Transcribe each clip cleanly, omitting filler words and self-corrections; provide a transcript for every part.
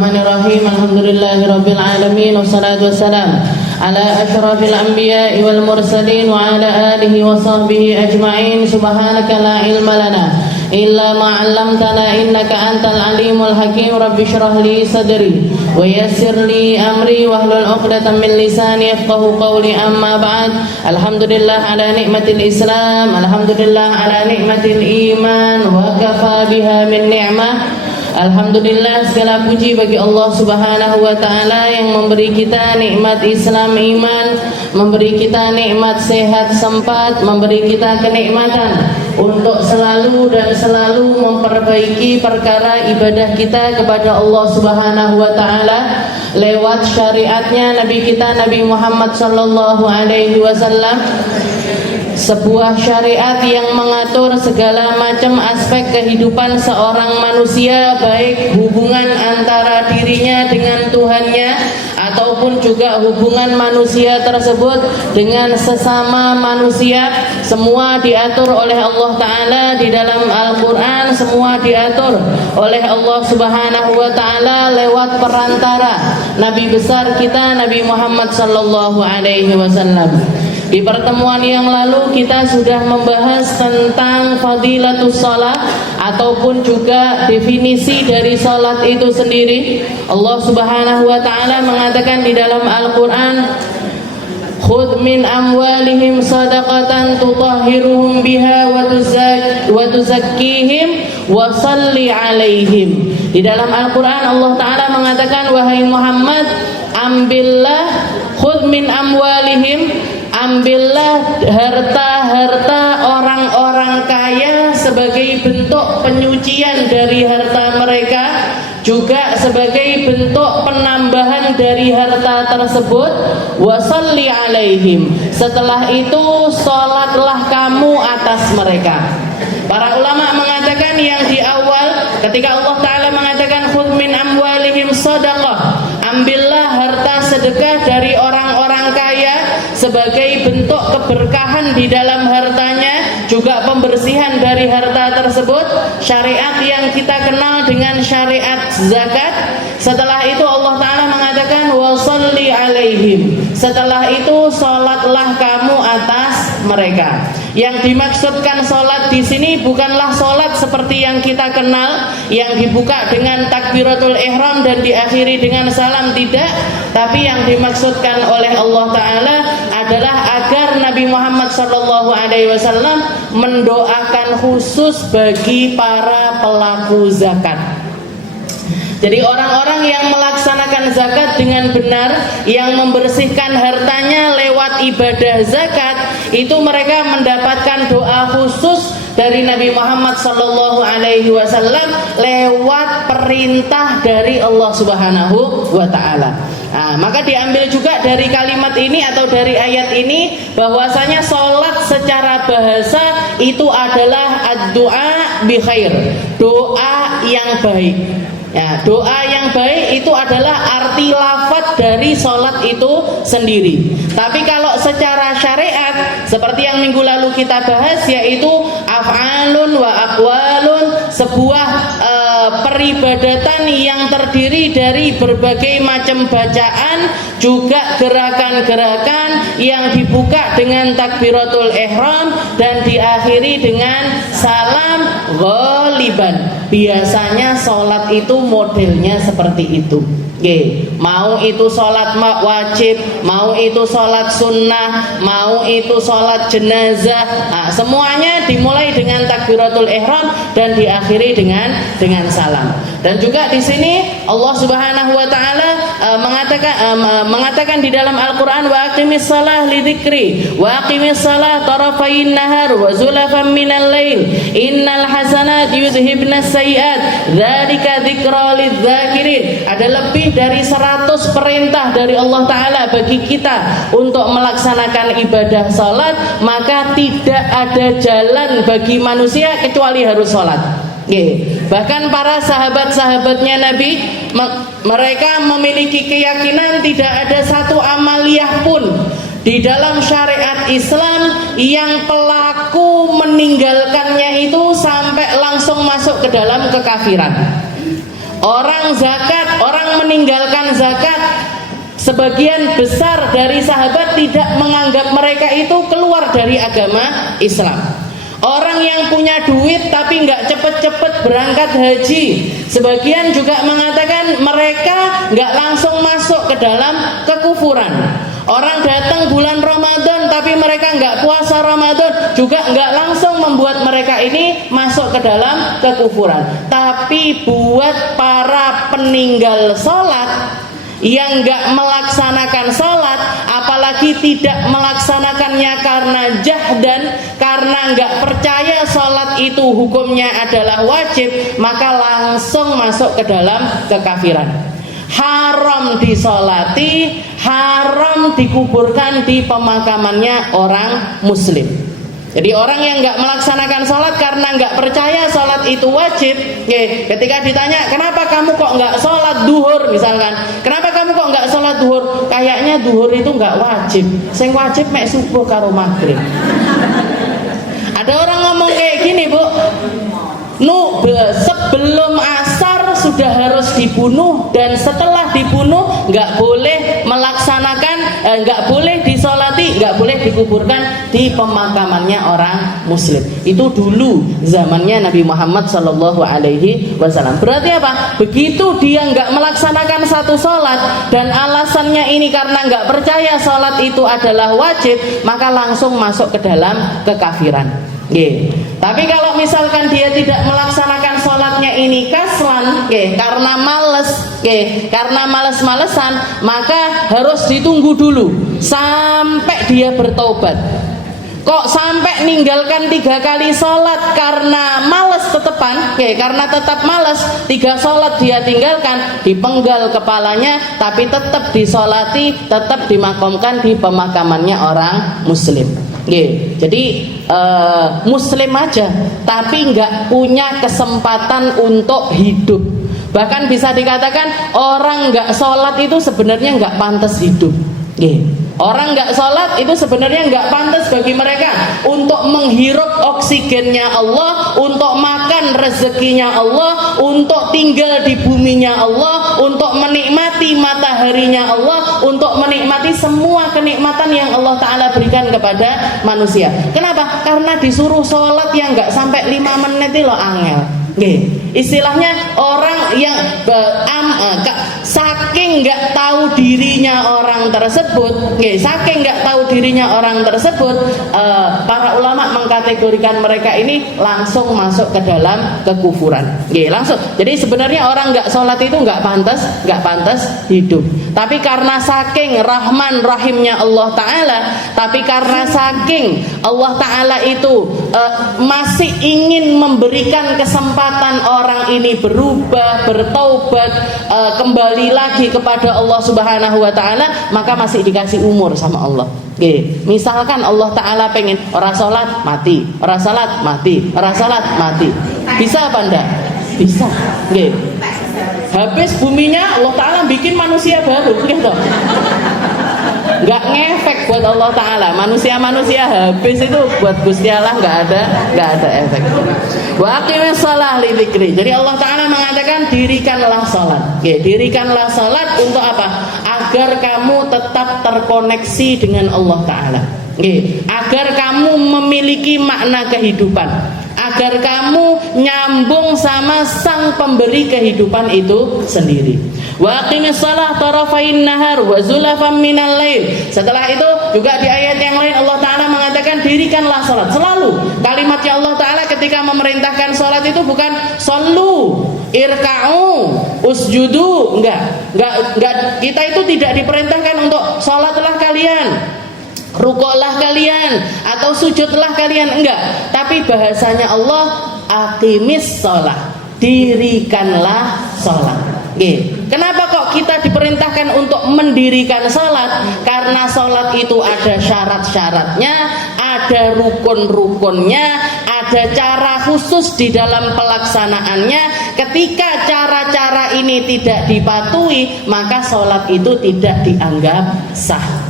Bismillahirrahmanirrahim. Alhamdulillahirabbil alamin wassalatu wassalam ala asyrafil anbiya'i wal mursalin wa ala alihi wa sahbihi ajma'in. Subhanaka la ilma lana illa ma 'allamtana innaka antal alimul hakim. Rabbi shrah li sadri wa yassir li amri wahlul 'uqdatam min lisani yafqahu qawli. Amma ba'd. Alhamdulillah ala nikmatil Islam, alhamdulillah ala nikmatil iman, wa kafa biha min ni'mah. Alhamdulillah, segala puji bagi Allah Subhanahu wa ta'ala yang memberi kita nikmat Islam iman, memberi kita nikmat sehat sempat, memberi kita kenikmatan untuk selalu dan selalu memperbaiki perkara ibadah kita kepada Allah Subhanahu wa ta'ala lewat syariatnya Nabi kita Nabi Muhammad sallallahu alaihi wasallam. Sebuah syariat yang mengatur segala macam aspek kehidupan seorang manusia, baik hubungan antara dirinya dengan Tuhannya ataupun juga hubungan manusia tersebut dengan sesama manusia. Semua diatur oleh Allah Ta'ala di dalam Al-Quran, semua diatur oleh Allah Subhanahu wa Ta'ala lewat perantara Nabi besar kita Nabi Muhammad sallallahu alaihi wasallam. Di pertemuan yang lalu kita sudah membahas tentang fadilatus shalah ataupun juga definisi dari salat itu sendiri. Allah Subhanahu wa ta'ala mengatakan di dalam Al-Qur'an, "Khudh min amwalihim shadaqatan tutahhiruhum biha wa tuzakkihim wa shalli 'alaihim." Di dalam Al-Qur'an Allah Ta'ala mengatakan, wahai Muhammad, ambillah, khudh min amwalihim, ambillah harta-harta orang-orang kaya sebagai bentuk penyucian dari harta mereka, juga sebagai bentuk penambahan dari harta tersebut. Wasalli alaihim, setelah itu sholatlah kamu atas mereka. Para ulama mengatakan yang di awal ketika Allah Ta'ala mengatakan khudh min amwalihim shadaqah, ambillah harta sedekah dari orang-orang kaya sebagai bentuk keberkahan di dalam hartanya, juga pembersihan dari harta tersebut. Syariat yang kita kenal dengan syariat zakat. Setelah itu Allah Ta'ala mengatakan wasalli alaihim, setelah itu sholatlah kamu atas mereka. Yang dimaksudkan sholat di sini bukanlah sholat seperti yang kita kenal, yang dibuka dengan takbiratul ihram dan diakhiri dengan salam, tidak. Tapi yang dimaksudkan oleh Allah Ta'ala adalah agar Nabi Muhammad SAW mendoakan khusus bagi para pelaku zakat. Jadi orang-orang yang melaksanakan zakat dengan benar, yang membersihkan hartanya lewat ibadah zakat, itu mereka mendapatkan doa khusus dari Nabi Muhammad SAW lewat perintah dari Allah Subhanahu wa ta'ala. Nah, maka diambil juga dari kalimat ini atau dari ayat ini bahwasanya sholat secara bahasa itu adalah ad-du'a bi khair, doa yang baik. Ya, doa yang baik itu adalah arti lafaz dari sholat itu sendiri. Tapi kalau secara syariat seperti yang minggu lalu kita bahas, yaitu af'alun wa aqwalun, sebuah peribadatan yang terdiri dari berbagai macam bacaan, juga gerakan-gerakan yang dibuka dengan takbiratul ihram dan diakhiri dengan salam ghaliban. Biasanya sholat itu modelnya seperti itu. Mau itu sholat wajib, mau itu sholat sunnah, mau itu sholat jenazah, nah, semuanya dimulai dengan takbiratul ihram dan diakhiri dengan salam. Dan juga di sini Allah Subhanahu wa ta'ala mengatakan di dalam Al-Qur'an, wa aqimis shalah li dzikri wa aqimis shalah tarafayn nahar wa zulafan minal lail innal hasanat yudhibnas sayyi'at dzalika dzikra lidz-dzakirin. Ada lebih dari 100 perintah dari Allah Ta'ala bagi kita untuk melaksanakan ibadah salat, maka tidak ada jalan bagi manusia kecuali harus salat. Bahkan para sahabat-sahabatnya Nabi, mereka memiliki keyakinan tidak ada satu amaliyah pun di dalam syariat Islam yang pelaku meninggalkannya itu sampai langsung masuk ke dalam kekafiran. Orang zakat, orang meninggalkan zakat, sebagian besar dari sahabat tidak menganggap mereka itu keluar dari agama Islam. Orang yang punya duit tapi nggak cepet-cepet berangkat haji, sebagian juga mengatakan mereka nggak langsung masuk ke dalam kekufuran. Orang datang bulan Ramadan tapi mereka nggak puasa Ramadan, juga nggak langsung membuat mereka ini masuk ke dalam kekufuran. Tapi buat para peninggal sholat yang nggak melaksanakan sholat, apalagi tidak melaksanakannya karena jahdan, karena nggak percaya sholat itu hukumnya adalah wajib, maka langsung masuk ke dalam kekafiran. Haram disolati, haram dikuburkan di pemakamannya orang muslim. Jadi orang yang nggak melaksanakan sholat karena nggak percaya sholat itu wajib, ketika ditanya kenapa kamu kok nggak sholat duhur misalkan, kenapa kamu kok nggak sholat duhur, kayaknya duhur itu nggak wajib, sing wajib mek subuh karo maghrib. Ada orang ngomong kayak gini, Bu, sebelum asar sudah harus dibunuh, dan setelah dibunuh nggak boleh melaksanakan, nggak boleh disolati, nggak boleh dikuburkan di pemakamannya orang muslim. Itu dulu zamannya Nabi Muhammad SAW. Berarti apa? Begitu dia nggak melaksanakan satu sholat dan alasannya ini karena nggak percaya sholat itu adalah wajib, maka langsung masuk ke dalam kekafiran. Tapi kalau misalkan dia tidak melaksanakan sholatnya ini kaslan, karena males, karena males-malesan, maka harus ditunggu dulu sampai dia bertobat. Kok sampai ninggalkan 3 kali sholat karena males tetepan, karena tetap males, 3 sholat dia tinggalkan, dipenggal kepalanya, tapi tetap disolati, tetap dimakamkan di pemakamannya orang muslim. Jadi muslim aja tapi nggak punya kesempatan untuk hidup. Bahkan bisa dikatakan orang nggak sholat itu sebenarnya nggak pantas hidup. Orang nggak sholat itu sebenarnya nggak pantas bagi mereka untuk menghirup oksigennya Allah, untuk makan rezekinya Allah, untuk tinggal di buminya Allah, untuk menikmati mataharinya Allah, untuk menikmati semua kenikmatan yang Allah Ta'ala berikan kepada manusia. Kenapa? Karena disuruh sholat yang nggak sampai 5 menit itu loh angel. Istilahnya orang yang saking nggak tahu dirinya orang tersebut, saking nggak tahu dirinya orang tersebut, para ulama mengkategorikan mereka ini langsung masuk ke dalam kekufuran. Langsung. Jadi sebenarnya orang nggak sholat itu nggak pantas hidup. Tapi karena saking rahman rahimnya Allah Ta'ala, tapi karena saking Allah Ta'ala itu masih ingin memberikan kesempatan orang ini berubah, bertaubat, kembali lagi kepada Allah Subhanahu wa Ta'ala, maka masih dikasih umur sama Allah. Misalkan Allah Ta'ala pengen orang sholat mati, orang sholat mati, orang sholat mati, bisa apa enggak? Bisa. Habis buminya Allah Ta'ala bikin manusia baru, gitu. Nggak ngefek buat Allah Ta'ala. Manusia-manusia habis itu buat Gusti Allah nggak ada efek. Wa aqimis shalah li dzikri. Jadi Allah Ta'ala mengatakan dirikanlah salat. Dirikanlah salat untuk apa? Agar kamu tetap terkoneksi dengan Allah Ta'ala. Agar kamu memiliki makna kehidupan, agar kamu nyambung sama sang pemberi kehidupan itu sendiri. Wa aqimis shalah tarafain nahar wa zulafan minal lail. Setelah itu juga di ayat yang lain Allah Ta'ala mengatakan dirikanlah salat. Selalu kalimatnya Allah Ta'ala ketika memerintahkan salat itu bukan sallu, irka'u, usjudu, enggak. Kita itu tidak diperintahkan untuk salatlah kalian, rukuklah kalian, atau sujudlah kalian, enggak. Tapi bahasanya Allah aqimis shalah, dirikanlah salat. Kenapa kok kita diperintahkan untuk mendirikan salat? Karena salat itu ada syarat-syaratnya, ada rukun-rukunnya, ada cara khusus di dalam pelaksanaannya. Ketika cara-cara ini tidak dipatuhi, maka salat itu tidak dianggap sah.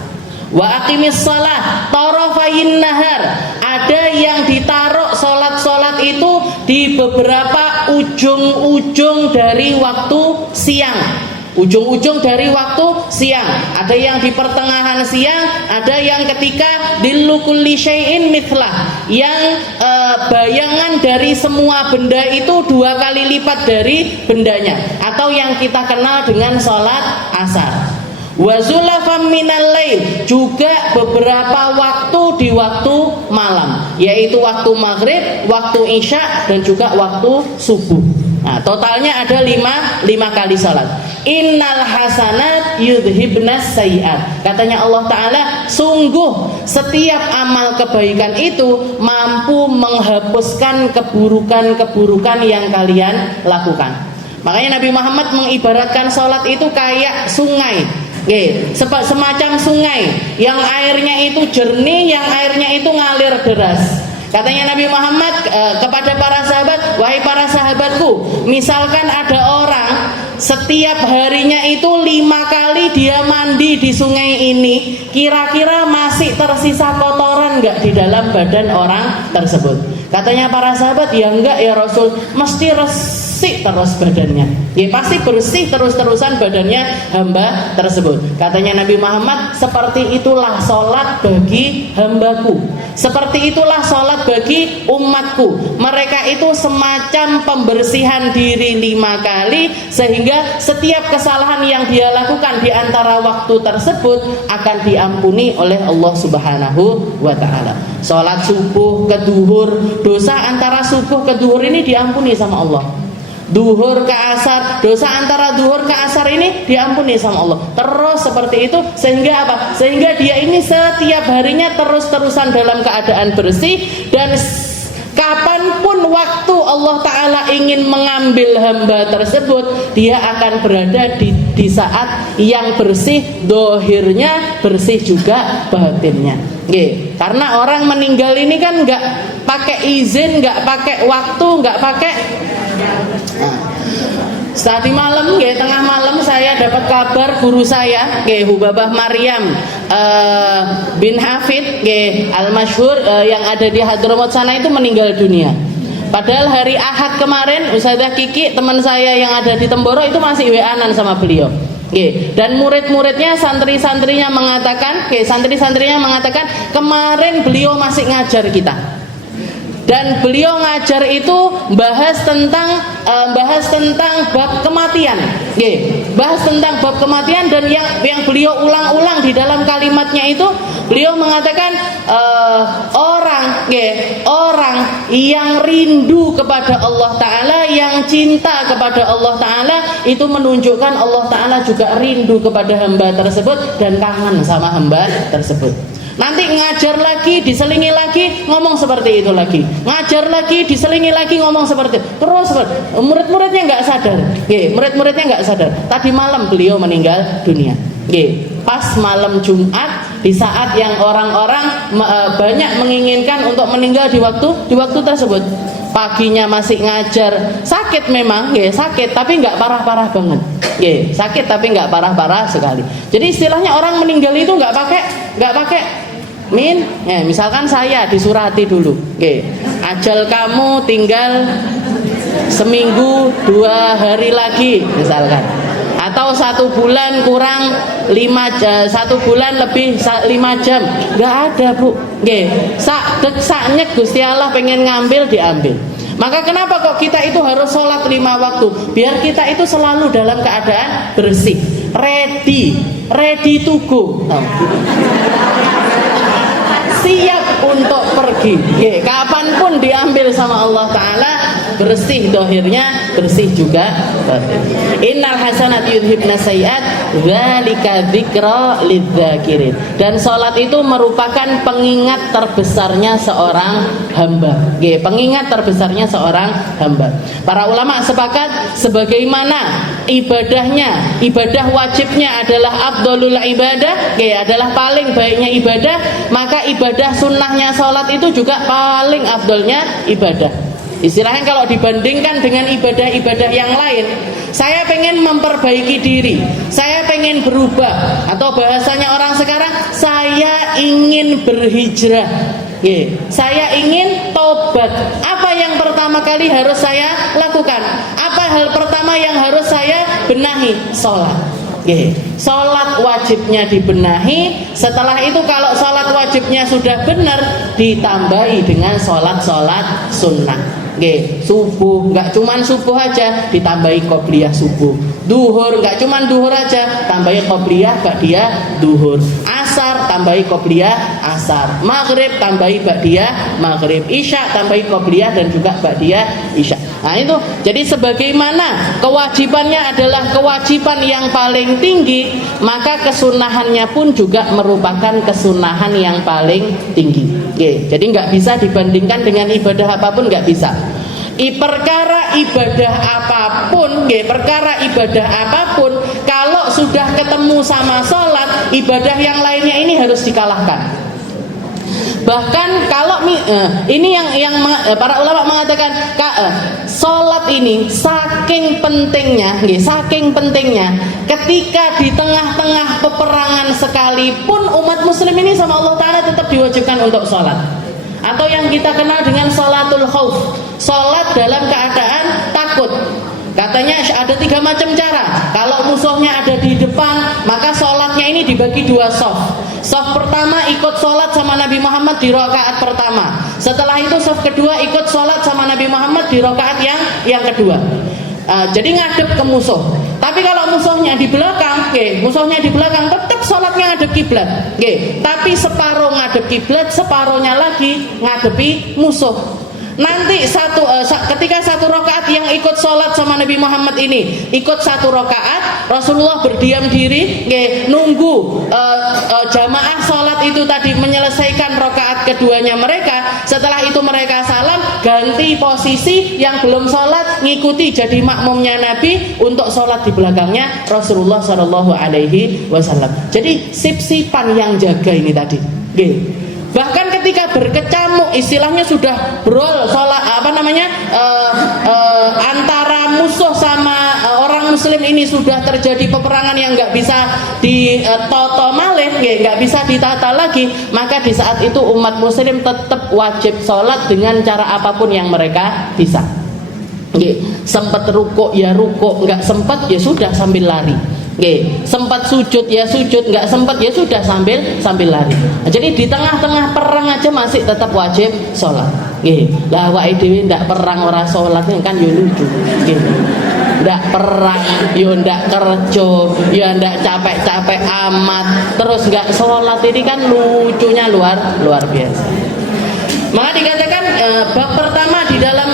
Wa aqimis shalah tarafain nahar. Ada yang ditaruh salat-salat itu di beberapa ujung-ujung dari waktu siang. ujung-ujung dari waktu siang, ada yang di pertengahan siang, ada yang ketika dilukulli syai'in mithlah, yang bayangan dari semua benda itu 2 kali lipat dari bendanya, atau yang kita kenal dengan sholat asar. Wa zulafam minal lail, juga beberapa waktu di waktu malam, yaitu waktu maghrib, waktu isya, dan juga waktu subuh. Nah, totalnya ada 5 kali salat. Innal hasanat yudhibnas sayiat. Katanya Allah Ta'ala, sungguh setiap amal kebaikan itu mampu menghapuskan keburukan-keburukan yang kalian lakukan. Makanya Nabi Muhammad mengibaratkan salat itu kayak sungai. Semacam sungai yang airnya itu jernih, yang airnya itu ngalir deras. Katanya Nabi Muhammad kepada para sahabat, wahai para sahabatku, misalkan ada orang setiap harinya itu 5 kali dia mandi di sungai ini, kira-kira masih tersisa kotoran enggak di dalam badan orang tersebut? Katanya para sahabat, ya enggak ya Rasul, mesti resik terus badannya. Ya pasti bersih terus-terusan badannya hamba tersebut. Katanya Nabi Muhammad, seperti itulah sholat bagi hambaku, seperti itulah sholat bagi umatku. Mereka itu semacam pembersihan diri 5 kali, sehingga setiap kesalahan yang dia lakukan di antara waktu tersebut akan diampuni oleh Allah Subhanahu wa ta'ala. Sholat subuh ke duhur, dosa antara subuh ke duhur ini diampuni sama Allah. Duhur ke asar, dosa antara duhur ke asar ini diampuni sama Allah. Terus seperti itu, sehingga apa? Sehingga dia ini setiap harinya terus-terusan dalam keadaan bersih, dan kapanpun waktu Allah Ta'ala ingin mengambil hamba tersebut, dia akan berada di saat yang bersih, dohirnya bersih juga batinnya. Karena orang meninggal ini kan nggak pakai izin, nggak pakai waktu, nggak pakai. Tadi malam, tengah malam saya dapat kabar guru saya, Hubabah Maryam bin Hafid, al-masyhur yang ada di Hadramaut sana, itu meninggal dunia. Padahal hari Ahad kemarin Ustazah Kiki, teman saya yang ada di Temboro, itu masih WA-an sama beliau. Dan murid-muridnya, santri-santrinya mengatakan, kemarin beliau masih ngajar kita. Dan beliau ngajar itu bahas tentang bab kematian, bahas tentang bab kematian. Dan yang beliau ulang-ulang di dalam kalimatnya itu, beliau mengatakan orang yang rindu kepada Allah Ta'ala, yang cinta kepada Allah Ta'ala, itu menunjukkan Allah Ta'ala juga rindu kepada hamba tersebut dan kangen sama hamba tersebut. Nanti ngajar lagi, diselingi lagi, ngomong seperti itu lagi. Ngajar lagi, diselingi lagi, ngomong seperti itu. Terus murid-muridnya nggak sadar. Murid-muridnya nggak sadar. Tadi malam beliau meninggal dunia. Pas malam Jumat, di saat yang orang-orang banyak menginginkan untuk meninggal di waktu tersebut. Paginya masih ngajar, sakit memang, sakit tapi nggak parah-parah banget. Sakit tapi nggak parah-parah sekali. Jadi istilahnya orang meninggal itu nggak pakai misalkan saya disurati dulu, ajal kamu tinggal seminggu 2 hari lagi misalkan, atau 1 bulan kurang 1 bulan lebih 5 jam, nggak ada bu. Saknya Gusti Allah pengen ngambil, diambil. Maka kenapa kok kita itu harus sholat 5 waktu? Biar kita itu selalu dalam keadaan bersih, ready to go, siap untuk pergi. Kapanpun diambil sama Allah Ta'ala, bersih dohirnya, bersih juga batin. Innal hasanat yudhibna sayiat, dzalika dzikra lidzakirin. Dan sholat itu merupakan pengingat terbesarnya seorang hamba. Pengingat terbesarnya seorang hamba. Para ulama sepakat, sebagaimana ibadah wajibnya adalah afdhalul ibadah, adalah paling baiknya ibadah, maka ibadah sunnahnya sholat itu juga paling afdolnya ibadah. Istilahnya kalau dibandingkan dengan ibadah-ibadah yang lain, saya pengen memperbaiki diri, saya pengen berubah, atau bahasanya orang sekarang, saya ingin berhijrah, saya ingin tobat. Apa yang pertama kali harus saya lakukan? Apa hal pertama yang harus saya benahi sholat. Sholat wajibnya dibenahi. Setelah itu kalau sholat wajibnya sudah benar, ditambahi dengan sholat sunnah. Subuh nggak cuman subuh aja, ditambahi qobliyah subuh. Duhur nggak cuman duhur aja, tambahi qobliyah ba'diyah duhur. Asar tambahi qobliyah asar. Maghrib tambahi ba'diyah maghrib. Isya tambahi qobliyah dan juga ba'diyah isya. Nah itu, jadi sebagaimana kewajibannya adalah kewajiban yang paling tinggi, maka kesunahannya pun juga merupakan kesunahan yang paling tinggi. Jadi nggak bisa dibandingkan dengan ibadah apapun, nggak bisa. Perkara ibadah apapun, kalau sudah ketemu sama sholat, ibadah yang lainnya ini harus dikalahkan. Bahkan kalau ini yang para ulama mengatakan sholat ini saking pentingnya ketika di tengah-tengah peperangan sekalipun umat muslim ini sama Allah Ta'ala tetap diwajibkan untuk sholat, atau yang kita kenal dengan sholatul khauf, sholat dalam keadaan takut. Katanya ada 3 macam cara. Kalau musuhnya ada di depan, maka sholatnya ini dibagi 2 soft. Soft pertama ikut sholat sama Nabi Muhammad di rakaat pertama. Setelah itu soft kedua ikut sholat sama Nabi Muhammad di rakaat yang kedua. Jadi ngadep ke musuh. Tapi kalau musuhnya di belakang, tetap sholatnya ngadep kiblat. Tapi separuh ngadep kiblat, separuhnya lagi ngadepi musuh. Nanti ketika 1 rakaat yang ikut sholat sama Nabi Muhammad ini ikut 1 rakaat, Rasulullah berdiam diri, nunggu jamaah sholat itu tadi menyelesaikan rakaat keduanya mereka. Setelah itu mereka salam, ganti posisi, yang belum sholat ngikuti jadi makmumnya Nabi untuk sholat di belakangnya Rasulullah SAW. Jadi sip-sipan yang jaga ini tadi. Bahkan ketika berkecamuk, istilahnya sudah brawl antara musuh sama orang muslim ini, sudah terjadi peperangan yang nggak bisa ditoto malih, nggak bisa ditata lagi, maka di saat itu umat muslim tetap wajib sholat dengan cara apapun yang mereka bisa. Sempat rukuk ya rukuk, nggak sempat ya sudah sambil lari. Sempat sujud ya sujud, nggak sempat ya sudah sambil lari. Jadi di tengah-tengah perang aja masih tetap wajib sholat. Lah awake dhewe ndak perang ora sholat kan yo lucu. Ndak perang yo ndak kerja, yo ndak capek-capek amat, terus nggak sholat, ini kan lucunya luar biasa. Maka dikatakan bab pertama di dalam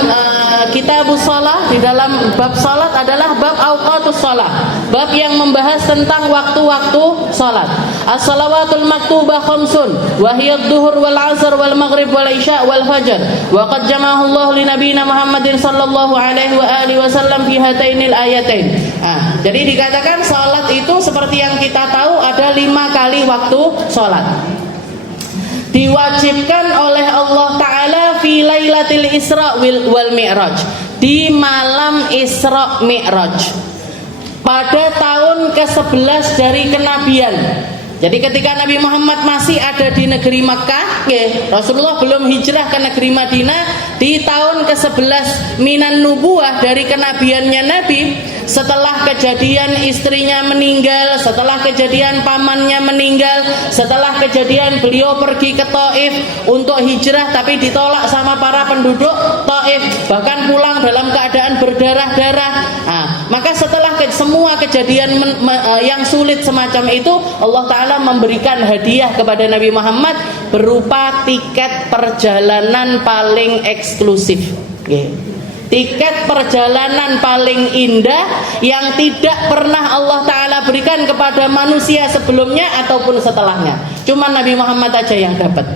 kitabus shalah, di dalam bab salat adalah bab auqatus shalah, bab yang membahas tentang waktu-waktu salat. As-salawatul maktubah khamsun wa hiya adh-dhuhur wal 'asr wal maghrib wal isya wal fajr. Wa qad jama'ahu Allah li nabiyina Muhammadin sallallahu alaihi wa alihi wasallam fi hatainil ayatain. Jadi dikatakan salat itu seperti yang kita tahu ada 5 kali waktu salat. Diwajibkan oleh Allah Ta'ala fi lailatul Isra wal Mi'raj, di malam Isra Mi'raj, pada tahun ke-11 dari kenabian. Jadi ketika Nabi Muhammad masih ada di negeri Makkah, Rasulullah belum hijrah ke negeri Madinah, di tahun ke-11 minan nubuwah dari kenabiannya Nabi, setelah kejadian istrinya meninggal, setelah kejadian pamannya meninggal, setelah kejadian beliau pergi ke Taif untuk hijrah tapi ditolak sama para penduduk Taif, bahkan pulang dalam keadaan berdarah-darah. Maka setelah semua kejadian yang sulit semacam itu, Allah Ta'ala memberikan hadiah kepada Nabi Muhammad berupa tiket perjalanan paling eksklusif. Tiket perjalanan paling indah yang tidak pernah Allah Ta'ala berikan kepada manusia sebelumnya ataupun setelahnya. Cuma Nabi Muhammad aja yang dapat.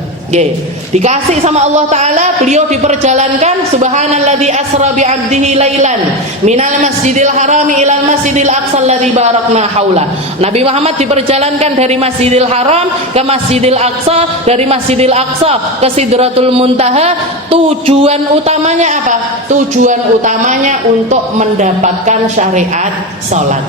Dikasih sama Allah Ta'ala, beliau diperjalankan, subhanalladzi asra bi 'abdihi lailan minal masjidil harami ilal masjidil aqsa alladzi barakna haula. Nabi Muhammad diperjalankan dari Masjidil Haram ke Masjidil Aqsa, dari Masjidil Aqsa ke Sidratul Muntaha. Tujuan utamanya apa? Tujuan utamanya untuk mendapatkan syariat salat.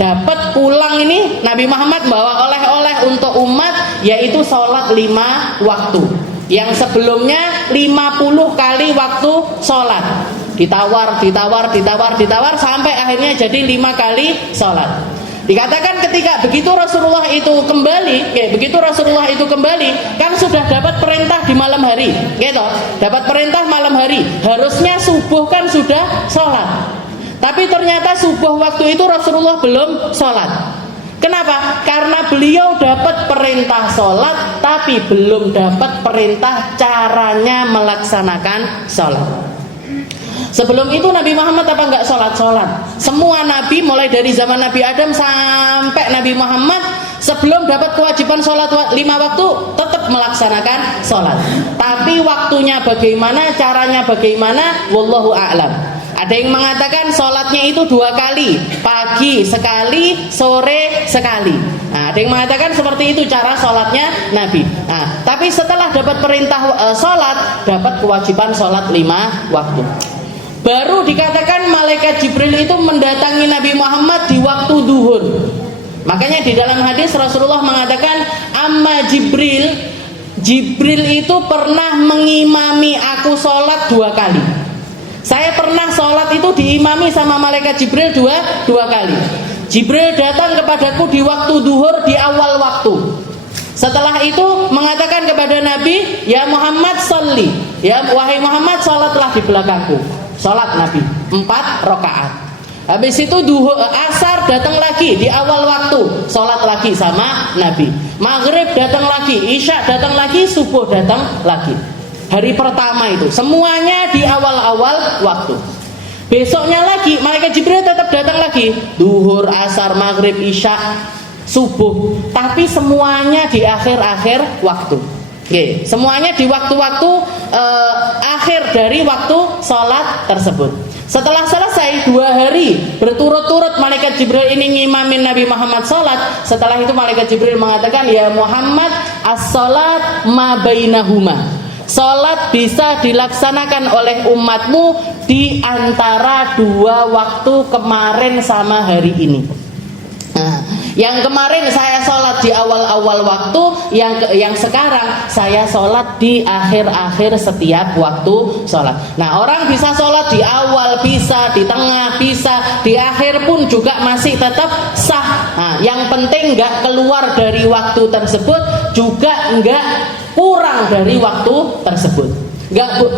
Dapat pulang ini Nabi Muhammad bawa oleh-oleh untuk umat, yaitu sholat 5 waktu. Yang sebelumnya 50 kali waktu sholat. ditawar sampai akhirnya jadi 5 kali sholat. Dikatakan ketika begitu Rasulullah itu kembali, kan sudah dapat perintah di malam hari, gitu. Dapat perintah malam hari, harusnya subuh kan sudah sholat. Tapi ternyata subuh waktu itu Rasulullah belum sholat. Kenapa? Karena beliau dapat perintah sholat, tapi belum dapat perintah caranya melaksanakan sholat. Sebelum itu Nabi Muhammad apa enggak sholat? Semua Nabi mulai dari zaman Nabi Adam sampai Nabi Muhammad sebelum dapat kewajiban sholat 5 waktu tetap melaksanakan sholat. Tapi waktunya bagaimana, caranya bagaimana, wallahu a'lam. Ada yang mengatakan sholatnya itu 2 kali, pagi sekali, sore sekali. Nah, ada yang mengatakan seperti itu cara sholatnya Nabi. Nah, tapi setelah dapat perintah sholat, dapat kewajiban sholat 5 waktu. Baru dikatakan malaikat Jibril itu mendatangi Nabi Muhammad di waktu duhur. Makanya di dalam hadis Rasulullah mengatakan, amma Jibril itu pernah mengimami aku sholat 2 kali. Saya pernah sholat itu diimami sama malaikat Jibril dua kali. Jibril datang kepadaku di waktu duhur di awal waktu. Setelah itu mengatakan kepada Nabi, ya Muhammad sholli, ya wahai Muhammad sholatlah di belakangku. Sholat Nabi 4 rakaat. Habis itu asar datang lagi di awal waktu, sholat lagi sama Nabi. Maghrib datang lagi, isya datang lagi, subuh datang lagi. Hari pertama itu semuanya di awal-awal waktu. Besoknya lagi malaikat Jibril tetap datang lagi, duhur, asar, maghrib, isya, subuh. Tapi semuanya di akhir-akhir waktu. Oke, semuanya di waktu-waktu akhir dari waktu sholat tersebut. Setelah selesai 2 hari berturut-turut malaikat Jibril ini ngimamin Nabi Muhammad sholat. Setelah itu malaikat Jibril mengatakan, ya Muhammad as-sholat ma bainahuma. Sholat bisa dilaksanakan oleh umatmu di antara 2 waktu kemarin sama hari ini. Nah, yang kemarin saya sholat di awal-awal waktu, yang sekarang saya sholat di akhir-akhir setiap waktu sholat. Nah, orang bisa sholat di awal, bisa di tengah, bisa di akhir pun juga masih tetap sah. Nah, yang penting nggak keluar dari waktu tersebut, juga nggak kurang dari waktu tersebut.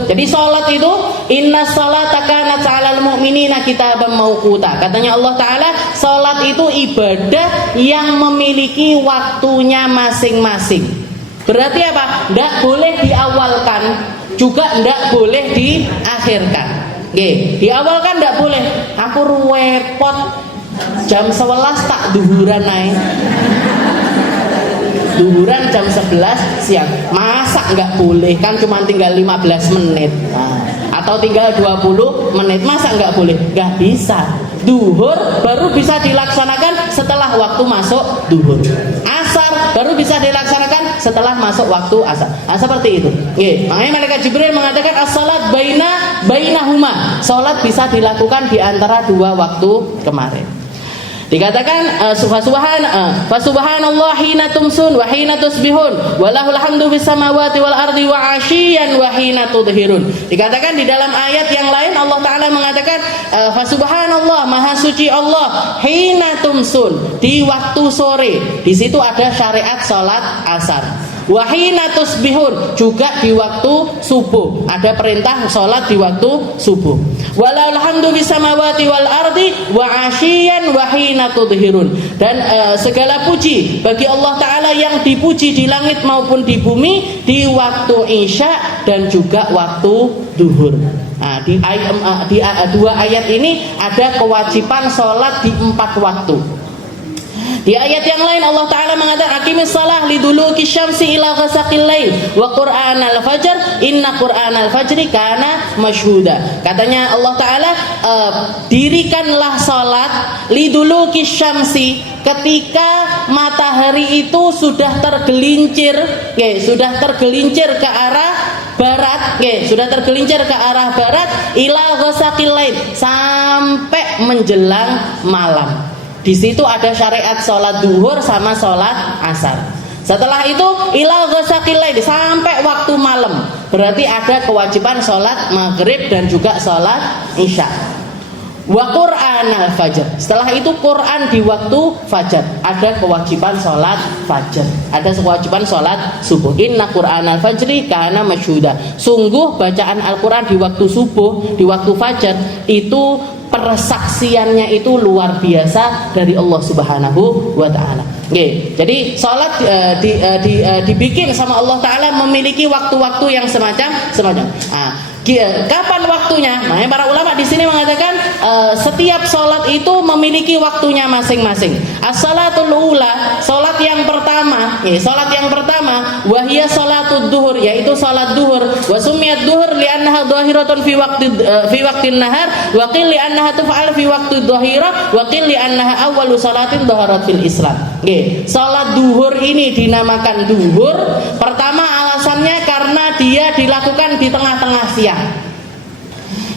Jadi sholat itu inna sholata kanat 'alal mu'minina kitaban mauquta. Katanya Allah Ta'ala, sholat itu ibadah yang memiliki waktunya masing-masing. Berarti apa? Tidak boleh diawalkan, juga tidak boleh diakhirkan. Diawalkan tidak boleh. Aku repot jam 11 tak duhuran naik. Duhuran jam 11 siang, masa nggak boleh? Kan cuma tinggal 15 menit atau tinggal 20 menit, masa nggak boleh? Nggak bisa. Duhur baru bisa dilaksanakan setelah waktu masuk duhur. Asar baru bisa dilaksanakan setelah masuk waktu asar. Nah, seperti itu. Makanya malaikat Jibril mengatakan as-salat bainahuma. Salat bisa dilakukan di antara 2 waktu kemarin. Dikatakan subhanallah hina tumsun wa hina tusbihun wa lahul hamdu fis samawati wal ardi wa 'ashiyyan wa hina tudhirun. Dikatakan di dalam ayat yang lain Allah Taala mengatakan subhanallah, maha suci Allah, hina tumsun, di waktu sore. Di situ ada syariat salat asar. Wa hina tusbihun, juga di waktu subuh. Ada perintah salat di waktu subuh. Walal hamdu bis samawati wal ardi wa 'ashiyyan wa hina tudhirun. Dan segala puji bagi Allah Ta'ala yang dipuji di langit maupun di bumi di waktu isya dan juga waktu duhur. Nah, di 2 ayat ini ada kewajiban sholat di 4 waktu. Di ayat yang lain Allah Ta'ala mengatakan aqimis shalah liduluki syamsi ila ghasaqil lail wa qur'anal fajr inna qur'anal fajri kana masyhuda. Katanya Allah Ta'ala, dirikanlah salat liduluki syamsi, ketika matahari itu sudah tergelincir, sudah tergelincir ke arah barat, sudah tergelincir ke arah barat, ila ghasaqil lail, sampai menjelang malam. Di situ ada syariat sholat duhur sama sholat asar. Setelah itu ila ghasaqil lail, sampai waktu malam. Berarti ada kewajiban sholat maghrib dan juga sholat isya. Wa Qur'anal fajr. Setelah itu Quran di waktu fajar. Ada kewajiban sholat fajar. Ada kewajiban sholat subuh. Inna Qur'anal fajri kana masyhuda. Sungguh bacaan Al-Quran di waktu subuh, di waktu fajar itu persaksiannya itu luar biasa dari Allah Subhanahu wa taala. Jadi sholat dibikin sama Allah taala memiliki waktu-waktu yang semacam. Kapan waktunya? Nah, para ulama di sini mengatakan setiap sholat itu memiliki waktunya masing-masing. As-salatul ula, sholat yang pertama, wahia sholatud duhur, yaitu sholat duhur. Wa sumiyat duhur li'annaha dhahiratun fi waqtin nahar, wa qil li'annaha tuf'al fi waqti dhahira, wa qil li'annaha awwalu sholatin dhaharat fil Islam. Sholat duhur ini dinamakan duhur. Pertama alasannya karena dia dilakukan di tengah-tengah siang.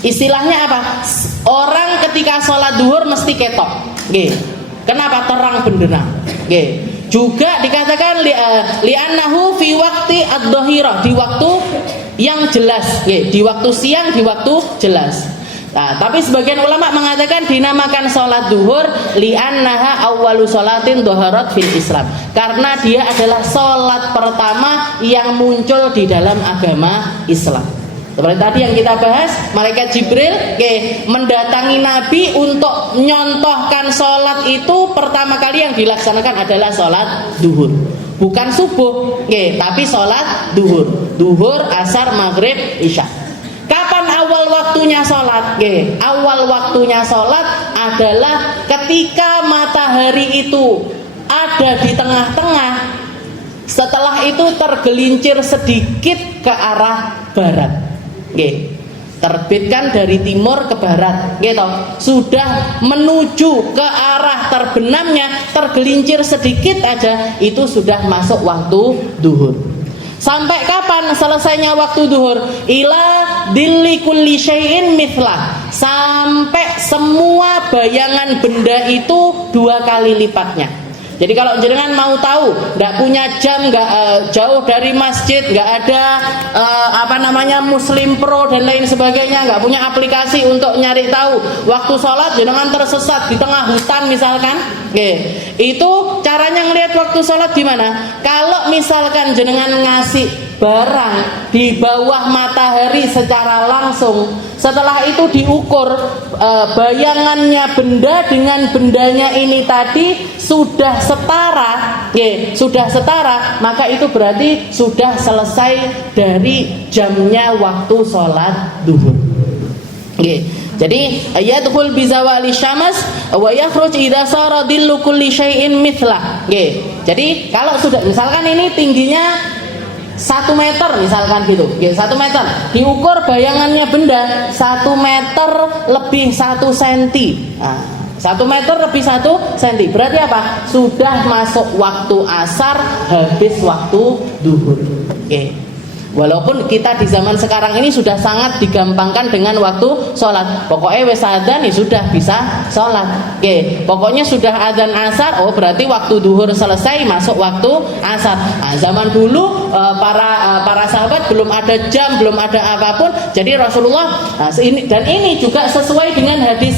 Istilahnya apa? Orang ketika sholat duhur mesti ketok. Kenapa? Terang benderang. Juga dikatakan li'annahu fi waqti ad-dhahirah, di waktu yang jelas. Di waktu siang, di waktu jelas. Nah, tapi sebagian ulama mengatakan dinamakan sholat duhur li'annaha awwalu sholatin dhaharat fil Islam, karena dia adalah sholat pertama yang muncul di dalam agama Islam. Seperti tadi yang kita bahas, malaikat Jibril mendatangi Nabi untuk nyontohkan sholat itu pertama kali yang dilaksanakan adalah sholat duhur, bukan subuh, tapi sholat duhur, asar, maghrib, isya. Kapan awal waktunya sholat? Awal waktunya sholat adalah ketika matahari itu ada di tengah-tengah, setelah itu tergelincir sedikit ke arah barat. Terbitkan dari timur ke barat, sudah menuju ke arah terbenamnya, tergelincir sedikit aja, itu sudah masuk waktu duhur. Sampai kapan selesainya waktu duhur? Ila dilli kulli syai'in mithlah, sampai semua bayangan benda itu 2 kali lipatnya. Jadi kalau jenengan mau tahu, nggak punya jam, nggak jauh dari masjid, nggak ada Muslim Pro dan lain sebagainya, nggak punya aplikasi untuk nyari tahu waktu sholat, jenengan tersesat di tengah hutan misalkan, itu caranya ngelihat waktu sholat gimana? Kalau misalkan jenengan ngasih barang di bawah matahari secara langsung, setelah itu diukur bayangannya benda dengan bendanya ini tadi sudah setara, maka itu berarti sudah selesai dari jamnya waktu sholat duhur. Jadi yadkhul bi zawali syams wa yakhruj idza sara dillu kulli syai'in mithlah. Jadi kalau sudah misalkan ini tingginya 1 meter misalkan gitu, 1 meter, diukur bayangannya benda 1 meter lebih 1 senti. 1 meter lebih 1 senti, berarti apa? Sudah masuk waktu asar, habis waktu duhur. Walaupun kita di zaman sekarang ini sudah sangat digampangkan dengan waktu sholat. Pokoknya wes adzan ya sudah bisa sholat. Pokoknya sudah adzan asar, oh berarti waktu duhur selesai, masuk waktu asar. Nah, zaman dulu para sahabat belum ada jam, belum ada apapun. Jadi Rasulullah dan ini juga sesuai dengan hadis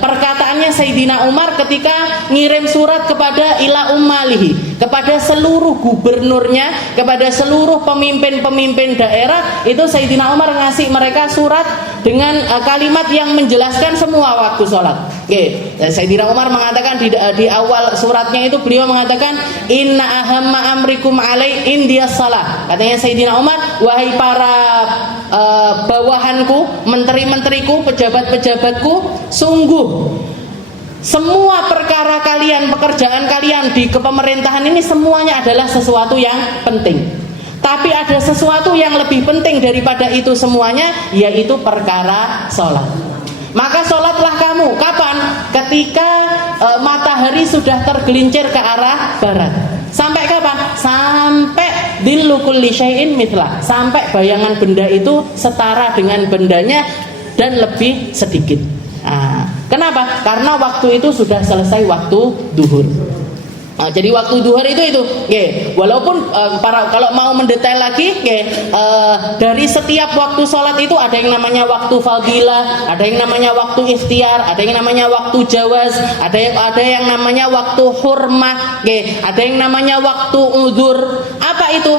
perkataannya Sayyidina Umar ketika ngirim surat kepada ila ummalihi, kepada seluruh gubernurnya, kepada seluruh pemimpin daerah, itu Sayyidina Umar ngasih mereka surat dengan kalimat yang menjelaskan semua waktu sholat. Sayyidina Umar mengatakan di awal suratnya itu beliau mengatakan inna ahamma amrikum alai indiyas salah. Katanya Sayyidina Umar, wahai para bawahanku, menteri-menteriku, pejabat-pejabatku, sungguh semua perkara kalian, pekerjaan kalian di kepemerintahan ini semuanya adalah sesuatu yang penting. Tapi ada sesuatu yang lebih penting daripada itu semuanya, yaitu perkara sholat. Maka sholatlah kamu. Kapan? Ketika matahari sudah tergelincir ke arah barat. Sampai kapan? Sampai dillu kulli syai'in mithlah, sampai bayangan benda itu setara dengan bendanya dan lebih sedikit. Kenapa? Karena waktu itu sudah selesai waktu duhur. Jadi waktu duhur itu, walaupun kalau mau mendetail lagi, dari setiap waktu sholat itu ada yang namanya waktu fadilah, ada yang namanya waktu ikhtiar, ada yang namanya waktu jawaz, ada yang namanya waktu hurmah, ada yang namanya waktu uzur. Apa itu?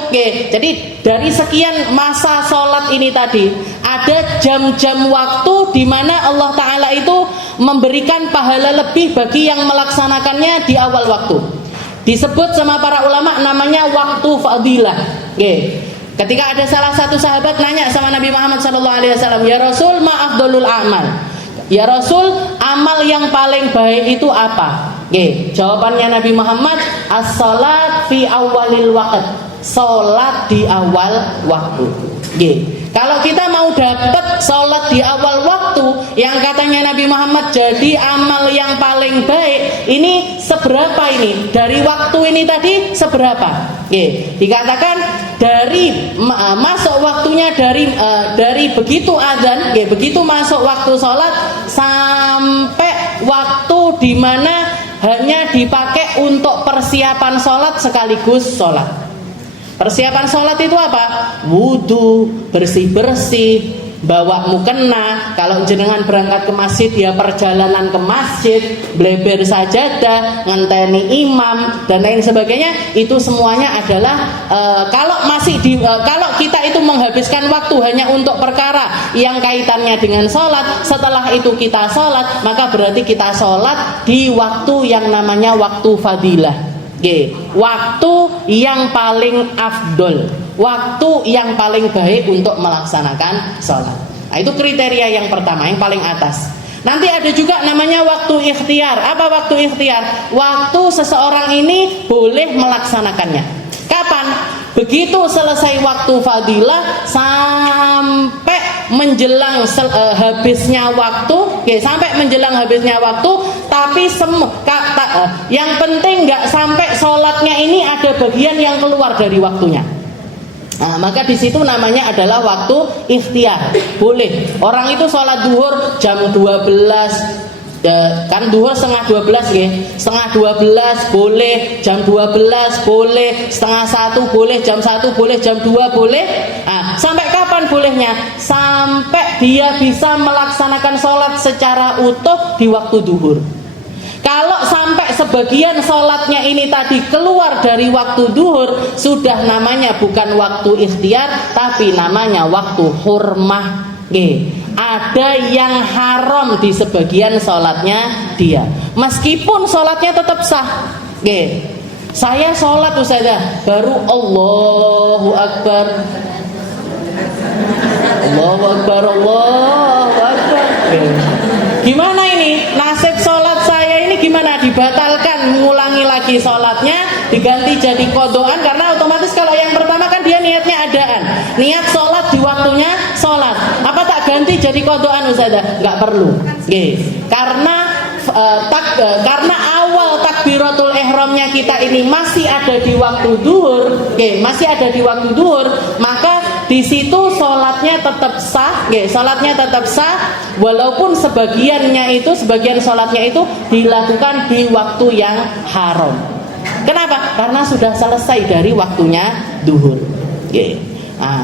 Jadi dari sekian masa sholat ini tadi, ada jam-jam waktu di mana Allah Ta'ala itu memberikan pahala lebih bagi yang melaksanakannya di awal waktu. Disebut sama para ulama namanya waktu fadilah. Ketika ada salah satu sahabat nanya sama Nabi Muhammad SAW, ya Rasul, ma afdalul amal? Ya Rasul, amal yang paling baik itu apa? Jawabannya Nabi Muhammad, as-salat fi awalil waqt, salat di awal waktu. Kalau kita mau dapat sholat di awal waktu, yang katanya Nabi Muhammad jadi amal yang paling baik, ini seberapa ini? Dari waktu ini tadi seberapa? Dikatakan dari masuk waktunya dari begitu azan, begitu masuk waktu sholat sampai waktu di mana hanya dipakai untuk persiapan sholat sekaligus sholat. Persiapan sholat itu apa? Wudhu, bersih-bersih, bawa mukena. Kalau jenengan berangkat ke masjid, ya perjalanan ke masjid, bleber sajadah, ngenteni imam dan lain sebagainya. Itu semuanya adalah kalau kita itu menghabiskan waktu hanya untuk perkara yang kaitannya dengan sholat, setelah itu kita sholat, maka berarti kita sholat di waktu yang namanya waktu fadilah. Waktu yang paling afdol, waktu yang paling baik untuk melaksanakan sholat. Nah, itu kriteria yang pertama, yang paling atas. Nanti ada juga namanya waktu ikhtiar. Apa waktu ikhtiar? Waktu seseorang ini boleh melaksanakannya. Kapan? Begitu selesai waktu fadilah sampai menjelang habisnya waktu, sampai menjelang habisnya waktu, tapi yang penting nggak sampai sholatnya ini ada bagian yang keluar dari waktunya. Maka di situ namanya adalah waktu ikhtiar. Boleh. Orang itu sholat duhur jam 12. Kan duhur setengah 12 setengah 12 boleh, jam 12 boleh, setengah 1 boleh, jam 1 boleh, jam 2 boleh. Sampai kapan bolehnya? Sampai dia bisa melaksanakan sholat secara utuh di waktu duhur. Kalau sampai sebagian sholatnya ini tadi keluar dari waktu duhur, sudah namanya bukan waktu ikhtiar, tapi namanya waktu hurmah. Ada yang haram di sebagian sholatnya dia, meskipun sholatnya tetap sah. Saya sholat Ustazah, baru Allahu Akbar, Allahu Akbar, Allahu Akbar. Gimana ini nasib sholat saya ini? Gimana? Dibatalkan, mengulangi lagi sholatnya, diganti jadi kodoan. Karena otomatis kalau yang pertama kan dia niatnya adaan, niat sholat di waktunya sholat. Apa tak ganti jadi kodoan Ustazah? Nggak perlu. Karena awal takbiratul ihramnya kita ini masih ada di waktu duhur, masih ada di waktu duhur, maka di situ sholatnya tetap sah, sholatnya tetap sah, walaupun sebagian sholatnya itu dilakukan di waktu yang haram. Kenapa? Karena sudah selesai dari waktunya duhur.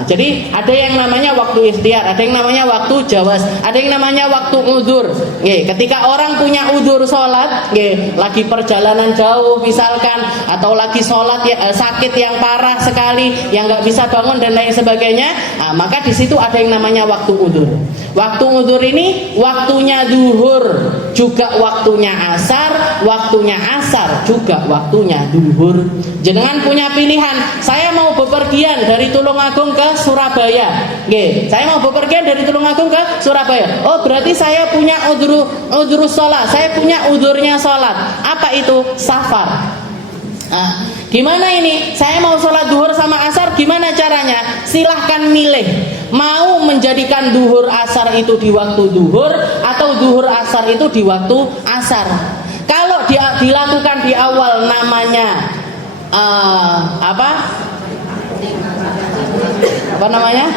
Jadi ada yang namanya waktu ikhtiar, ada yang namanya waktu jawaz, ada yang namanya waktu uzur. Ketika orang punya uzur sholat, lagi perjalanan jauh misalkan, atau lagi sholat sakit yang parah sekali, yang nggak bisa bangun dan lain sebagainya, maka di situ ada yang namanya waktu uzur. Waktu uzur ini waktunya duhur, juga waktunya asar, waktunya asar, juga waktunya duhur. Jenengan punya pilihan, saya mau bepergian dari Tulungagung ke Surabaya. Saya mau bepergian dari Tulungagung ke Surabaya. Oh, berarti saya punya udhur sholat, saya punya udhurnya sholat. Apa itu? Safar. Gimana ini? Saya mau sholat duhur sama asar, gimana caranya? Silahkan milih. Mau menjadikan duhur asar itu di waktu duhur, atau duhur asar itu di waktu asar. Kalau dilakukan di awal namanya apa namanya?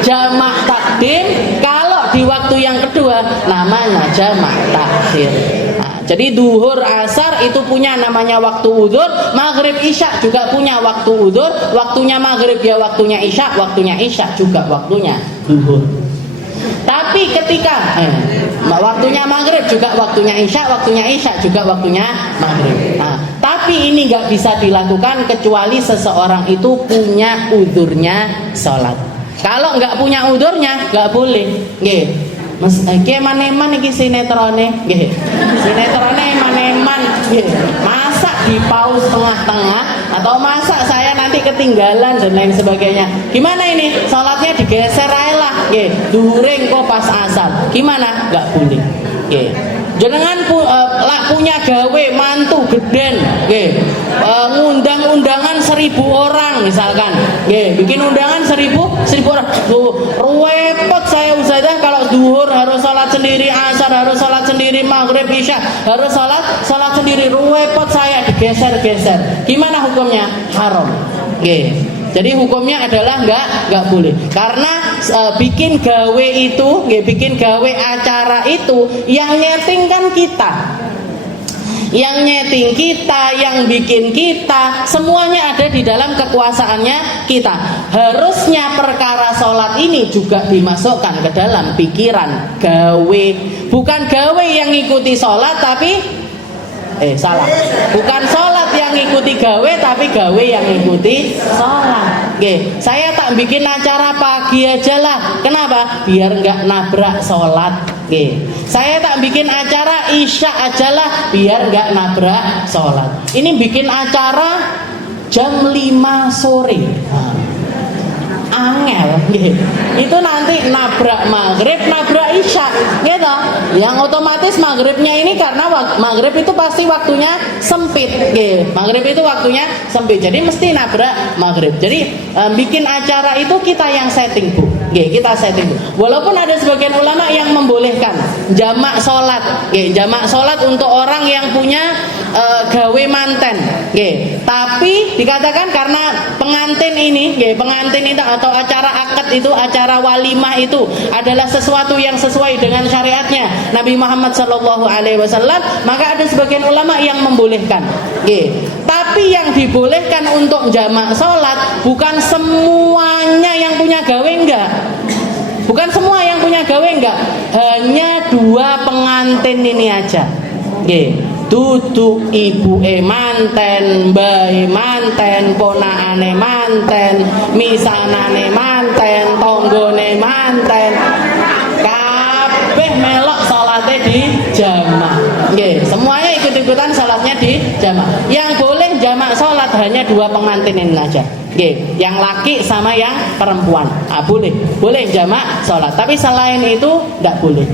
Jamak takdim. Kalau di waktu yang kedua namanya jamak takhir. Jadi duhur asar itu punya namanya waktu udzur, maghrib isya juga punya waktu udzur, waktunya maghrib ya waktunya isya juga waktunya duhur. Tapi ketika waktunya maghrib juga waktunya isya juga waktunya maghrib. Nah, tapi ini nggak bisa dilakukan kecuali seseorang itu punya udzurnya sholat. Kalau nggak punya udzurnya nggak boleh. Nggih. Mas, maneman iki sinetrone, nggih. Sinetrone maneman, nggih. Masa di pause tengah-tengah atau masa saya nanti ketinggalan dan lain sebagainya. Gimana ini? Salatnya digeser ae lah, nggih. Duhure engko pas asar. Gimana? Enggak boleh. Nggih. Jenengan punya gawe mantu geden, nggih. Ngundang-undangan 1000 orang misalkan, nggih. Bikin undangan 1000 orang. Repot saya Ustazah kalau duhur harus salat sendiri, asar harus salat sendiri, maghrib isya harus salat sendiri. Repot saya digeser-geser. Gimana hukumnya? Haram. Nggih. Jadi hukumnya adalah enggak boleh. Karena bikin gawe itu, bikin gawe acara itu yang nyeting kan kita. Yang nyeting kita, yang bikin kita, semuanya ada di dalam kekuasaannya kita. Harusnya perkara sholat ini juga dimasukkan ke dalam pikiran gawe. Bukan gawe yang ngikuti sholat tapi salah. Bukan sholat yang ngikuti gawe, tapi gawe yang ngikuti sholat. Saya tak bikin acara pagi aja lah. Kenapa? Biar nggak nabrak sholat. Saya tak bikin acara isya aja lah, biar nggak nabrak sholat. Ini bikin acara jam 5 sore. Angel, itu nanti nabrak maghrib, nabrak isya, gitu. Yang otomatis maghribnya ini karena maghrib itu pasti waktunya sempit, maghrib itu waktunya sempit, jadi mesti nabrak maghrib. Jadi bikin acara itu kita yang setting, Bu. Kita setting. Walaupun ada sebagian ulama yang membolehkan jamak sholat, jamak sholat untuk orang yang punya gawe manten, tapi dikatakan karena pengantin ini, pengantin itu atau acara akad itu, acara walimah itu adalah sesuatu yang sesuai dengan syariatnya Nabi Muhammad SAW, maka ada sebagian ulama yang membolehkan. Tapi yang dibolehkan untuk jamak sholat bukan semuanya yang punya gawe, enggak. Bukan semua yang punya gawe, enggak. Hanya 2 pengantin ini aja. Duduk ibu manten, bae manten, ponaane manten, misanane manten, tonggone manten, kabeh melok salate di jamak. Semuanya ikut-ikutan salatnya di jamak. Yang boleh jamak salat hanya 2 pengantin ini aja. Yang laki sama yang perempuan. Boleh jamak salat. Tapi selain itu tidak boleh.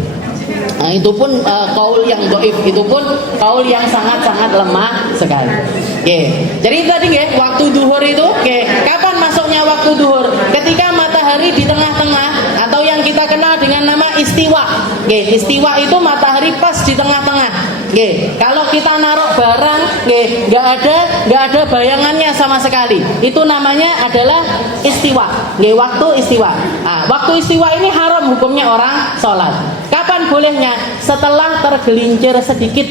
Nah, itu pun kaul yang dhaif, itu pun kaul yang sangat-sangat lemah sekali. Jadi tadi waktu duhur itu, kapan masuknya waktu duhur? Ketika matahari di tengah-tengah atau yang kita kenal dengan nama istiwa. Istiwa itu matahari pas di tengah-tengah. Kalau kita naruh barang, nggak ada bayangannya sama sekali. Itu namanya adalah istiwa. Waktu istiwa. Nah, waktu istiwa ini haram hukumnya orang sholat. Kapan bolehnya? Setelah tergelincir sedikit.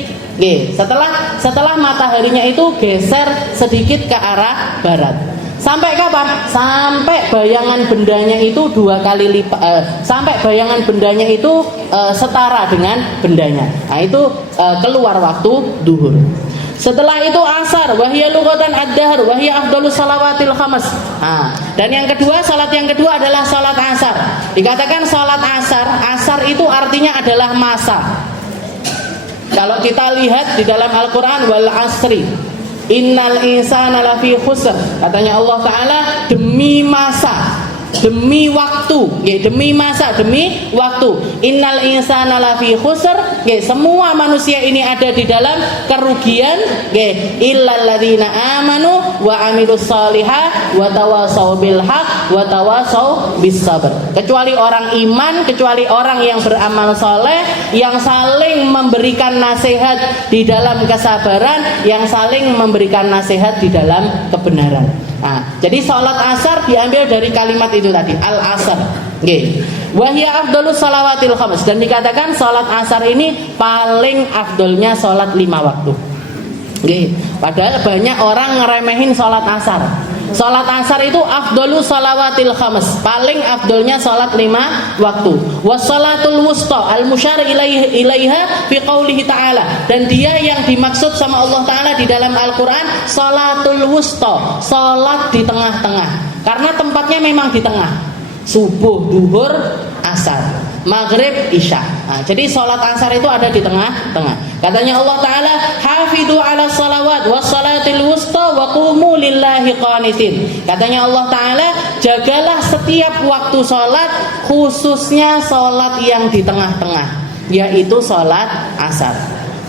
Setelah mataharinya itu geser sedikit ke arah barat. Sampai kapan? Sampai bayangan bendanya itu 2 kali lipat. Sampai bayangan bendanya itu setara dengan bendanya. Nah, itu keluar waktu duhur. Setelah itu asar, wahya lughatan ad-dahr, wahya afdhalus salawatil khamas. Dan yang kedua, salat yang kedua adalah salat asar. Dikatakan salat asar itu artinya adalah masa. Kalau kita lihat di dalam Al-Qur'an, wal asri innal insana lafi khusr, katanya Allah Ta'ala, demi masa, demi waktu, demi masa, demi waktu. Innal insana lafi khusr, semua manusia ini ada di dalam kerugian, illal ladzina amanu wa amilus shalihat wa tawassaw bil haq wa tawassaw bis sabr. Kecuali orang iman, kecuali orang yang beramal soleh, yang saling memberikan nasihat di dalam kesabaran, yang saling memberikan nasihat di dalam kebenaran. Nah, jadi sholat asar diambil dari kalimat itu. itu tadi al-asar. Nggih. Wa hiya afdhalus shalawatil khams, dan dikatakan salat asar ini paling afdolnya salat 5 waktu. Nggih. Padahal banyak orang ngeremehin salat asar. Salat asar itu afdhalus shalawatil khams, paling afdolnya salat 5 waktu. Wassalatul wusta al-musyar ilaiha fi qoulihi ta'ala, dan dia yang dimaksud sama Allah Ta'ala di dalam Al-Qur'an salatul wusta, salat di tengah-tengah. Karena tempatnya memang di tengah. Subuh, duhur, asar, maghrib, isya. Nah, jadi sholat asar itu ada di tengah-tengah. Katanya Allah Ta'ala, hafidhu ala salawat was salatil wusta wa qumu lillahi qanitin. Katanya Allah Ta'ala, jagalah setiap waktu sholat, khususnya sholat yang di tengah-tengah, yaitu sholat asar.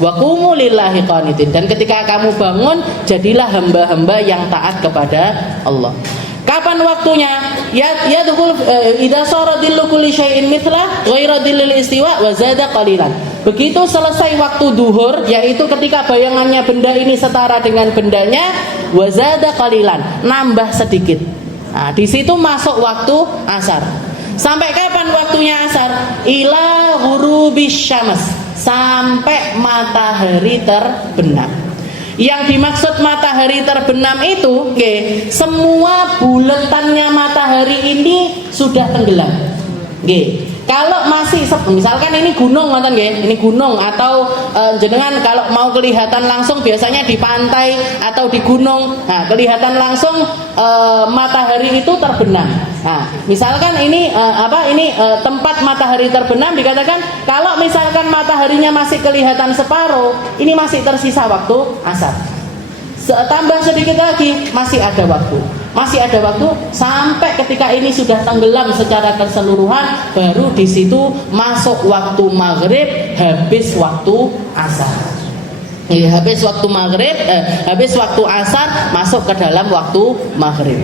Wa qumu lillahi qanitin. Dan ketika kamu bangun, jadilah hamba-hamba yang taat kepada Allah. Kapan waktunya? Yadkhul idza sara dillu kulli syai'in mithla ghaira dillil istiwa wa zada qalilan. Begitu selesai waktu duhur, yaitu ketika bayangannya benda ini setara dengan bendanya, wa zada qalilan, nambah sedikit. Nah, di situ masuk waktu asar. Sampai kapan waktunya asar? Ila ghurubis syams, sampai matahari terbenam. Yang dimaksud matahari terbenam itu, semua buletannya matahari ini sudah tenggelam. Kalau masih, misalkan ini gunung, ini gunung, atau jenengan kalau mau kelihatan langsung biasanya di pantai atau di gunung, nah kelihatan langsung matahari itu terbenam. Nah, misalkan ini tempat matahari terbenam, dikatakan kalau misalkan mataharinya masih kelihatan separuh, ini masih tersisa waktu asar. Tambah sedikit lagi, masih ada waktu sampai ketika ini sudah tenggelam secara keseluruhan, baru di situ masuk waktu maghrib, habis waktu asar. Habis waktu maghrib, habis waktu asar, masuk ke dalam waktu maghrib.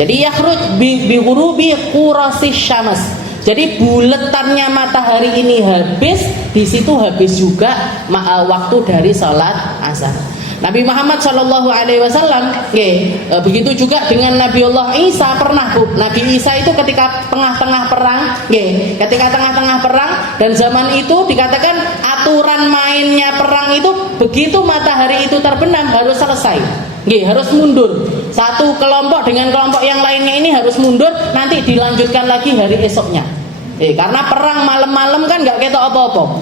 Jadi yakhruj bi ghurubi qurasis syams. Jadi buletannya matahari ini habis, di situ habis juga waktu dari salat asar. Nabi Muhammad SAW, begitu juga dengan Nabi Allah Isa. Pernah Nabi Isa itu ketika tengah-tengah perang, ketika tengah-tengah perang, dan zaman itu dikatakan aturan mainnya perang itu begitu matahari itu terbenam harus selesai, harus mundur. Satu kelompok dengan kelompok yang lainnya ini harus mundur, nanti dilanjutkan lagi hari esoknya. Karena perang malam-malam kan nggak ketok apa-apa.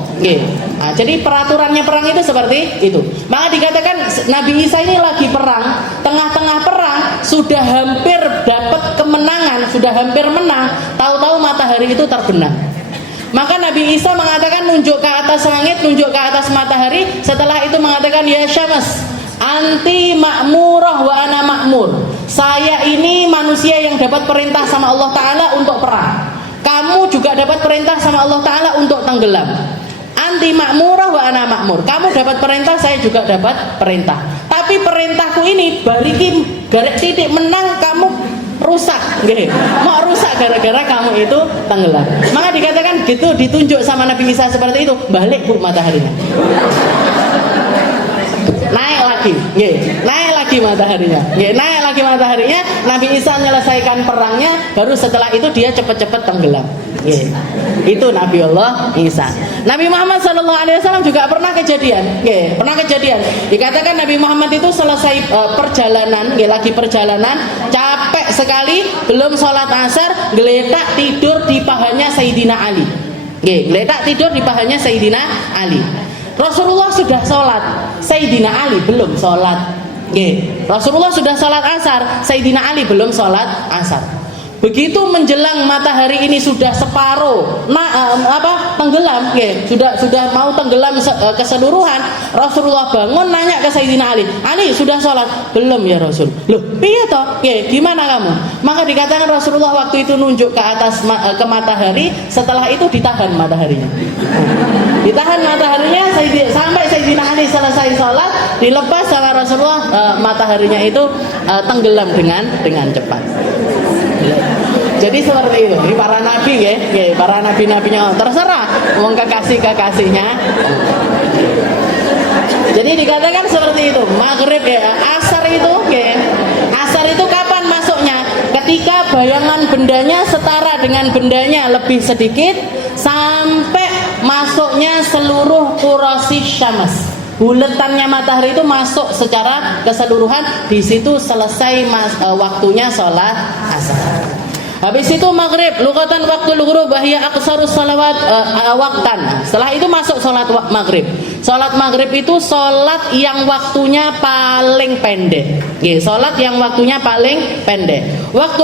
Nah, jadi peraturannya perang itu seperti itu. Maka dikatakan Nabi Isa ini lagi perang, tengah-tengah perang, sudah hampir dapat kemenangan, sudah hampir menang, tahu-tahu matahari itu terbenam. Maka Nabi Isa mengatakan, nunjuk ke atas langit, nunjuk ke atas matahari, setelah itu mengatakan, ya Syams, anti ma'murah wa ana ma'mur. Saya ini manusia yang dapat perintah sama Allah Ta'ala untuk perang. Kamu juga dapat perintah sama Allah Ta'ala untuk tenggelam. Anti ma'murah wa ana ma'mur. Kamu dapat perintah, saya juga dapat perintah. Tapi perintahku ini barikin garis titik menang, kamu rusak. Mau rusak gara-gara kamu itu tenggelam. Maka dikatakan gitu, ditunjuk sama Nabi Isa seperti itu. Balik mataharinya. Naik lagi mataharinya. Naik lagi mataharinya. Nabi Isa menyelesaikan perangnya, baru setelah itu dia cepat-cepat tenggelam. Itu Nabi Allah Isa. Nabi Muhammad SAW juga pernah kejadian. Dikatakan Nabi Muhammad itu selesai perjalanan, lagi perjalanan, capek sekali, belum sholat asar, geletak tidur di pahanya Sayyidina Ali. Geletak tidur di pahanya Sayyidina Ali. Rasulullah sudah sholat, Sayyidina Ali belum sholat. Rasulullah sudah sholat asar, Sayyidina Ali belum sholat asar. Begitu menjelang matahari ini sudah separuh, tenggelam, sudah mau tenggelam keseluruhan. Rasulullah bangun, nanya ke Sayyidina Ali, Ali sudah sholat? Belum ya Rasul. Loh, piye toh? Gimana kamu? Maka dikatakan Rasulullah waktu itu nunjuk ke atas ke matahari, setelah itu ditahan mataharinya. Ditahan mataharinya sampai Sayyidina Ali selesai sholat, dilepas sama Rasulullah, mataharinya itu tenggelam dengan cepat. Jadi seperti itu. Ini para nabi para nabi-nabinya terserah mau kekasih-kekasihnya. Jadi dikatakan seperti itu. Maghrib asar itu kapan masuknya? Ketika bayangan bendanya setara dengan bendanya lebih sedikit, sampai masuknya seluruh kurasi syams. Buletannya matahari itu masuk secara keseluruhan, di situ selesai waktunya sholat asar. Habis itu maghrib, lugatan waktu ghurub bahya aqsarus salawat waqtan. Setelah itu masuk sholat maghrib. Sholat maghrib itu sholat yang waktunya paling pendek. Sholat yang waktunya paling pendek. Waktu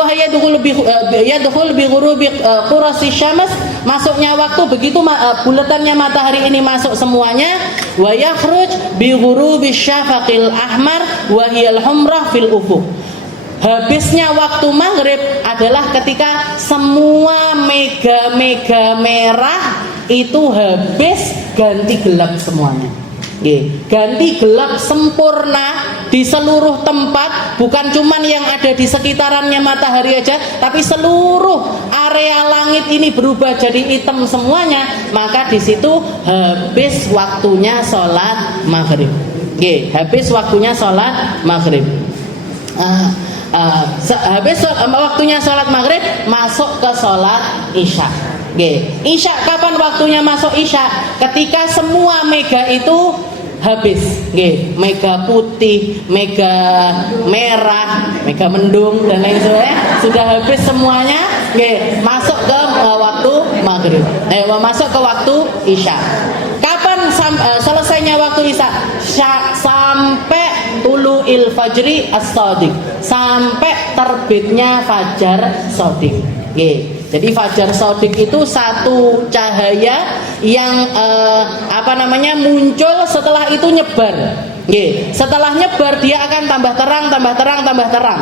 yadkhul bi ghurubi qurasi syams, masuknya waktu begitu buletannya matahari ini masuk semuanya, wa yakhruj bi ghurubi syafaqil ahmar wa hiyal humrah fil ufuq. Habisnya waktu maghrib adalah ketika semua mega-mega merah itu habis, ganti gelap semuanya. Ganti gelap sempurna di seluruh tempat, bukan cuman yang ada di sekitarannya matahari aja, tapi seluruh area langit ini berubah jadi hitam semuanya. Maka di situ habis waktunya sholat maghrib. Habis waktunya sholat maghrib. Habis waktunya sholat maghrib, masuk ke sholat isya. Isya kapan waktunya masuk isya? Ketika semua mega itu habis, mega putih, mega merah, mega mendung dan lain sebagainya sudah habis semuanya, masuk ke waktu maghrib, masuk ke waktu isya. Kapan selesainya waktu isya? Sampai tulu'il fajri as-shadiq, sampai terbitnya fajar shadiq. Jadi fajar shadiq itu satu cahaya yang muncul, setelah itu nyebar. Setelah nyebar dia akan tambah terang, tambah terang, tambah terang.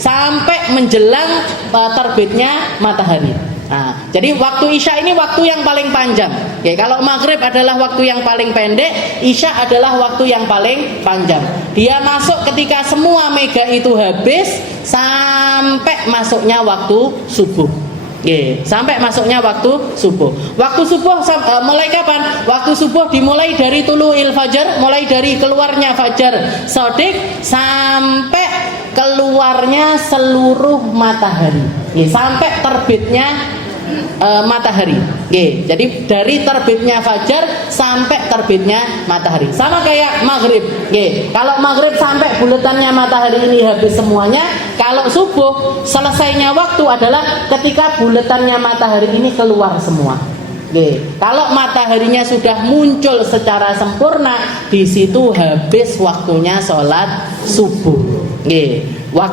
Sampai menjelang terbitnya matahari. Nah, jadi waktu isya ini waktu yang paling panjang. Kalau maghrib adalah waktu yang paling pendek, isya adalah waktu yang paling panjang. Dia masuk ketika semua mega itu habis, sampai masuknya waktu subuh. Sampai masuknya waktu subuh. Waktu subuh mulai kapan? Waktu subuh dimulai dari tulu'il fajar, mulai dari keluarnya fajar shadiq sampai keluarnya seluruh matahari, sampai terbitnya matahari. Jadi dari terbitnya fajar sampai terbitnya matahari. Sama kayak maghrib. Kalau maghrib sampai buletannya matahari ini habis semuanya. Kalau subuh selesainya waktu adalah ketika buletannya matahari ini keluar semua. Kalau mataharinya sudah muncul secara sempurna, di situ habis waktunya sholat subuh.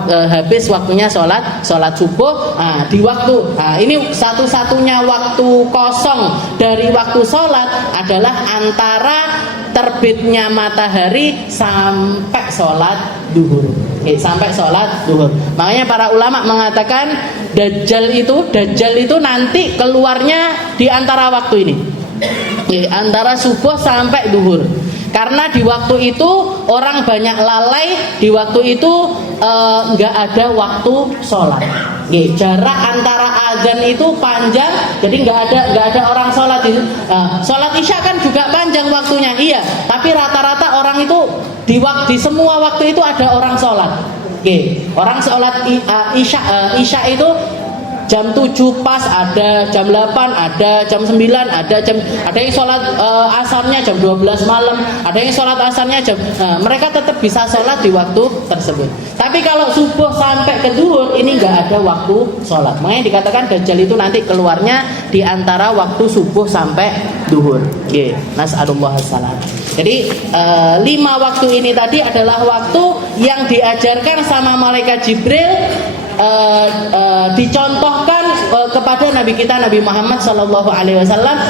Habis waktunya sholat subuh. Di waktu ini satu-satunya waktu kosong dari waktu sholat adalah antara terbitnya matahari sampai sholat duhur. Sampai sholat duhur. Makanya para ulama mengatakan Dajjal itu nanti keluarnya di antara waktu ini, antara subuh sampai duhur. Karena di waktu itu orang banyak lalai, di waktu itu nggak ada waktu sholat. Jarak antara azan itu panjang, jadi nggak ada orang sholat itu. Sholat isya kan juga panjang waktunya, iya. Tapi rata-rata orang itu di semua waktu itu ada orang sholat. Orang sholat isya itu jam 7 pas ada, jam 8 ada, jam 9 ada, ada yang sholat asarnya jam 12 malam, ada yang sholat asarnya mereka tetap bisa sholat di waktu tersebut. Tapi kalau subuh sampai ke duhur ini nggak ada waktu sholat. Makanya dikatakan Dajjal itu nanti keluarnya di antara waktu subuh sampai duhur. Nas'alullah as-salam. Jadi 5 waktu ini tadi adalah waktu yang diajarkan sama malaikat Jibril, dicontohkan kepada Nabi kita Nabi Muhammad SAW,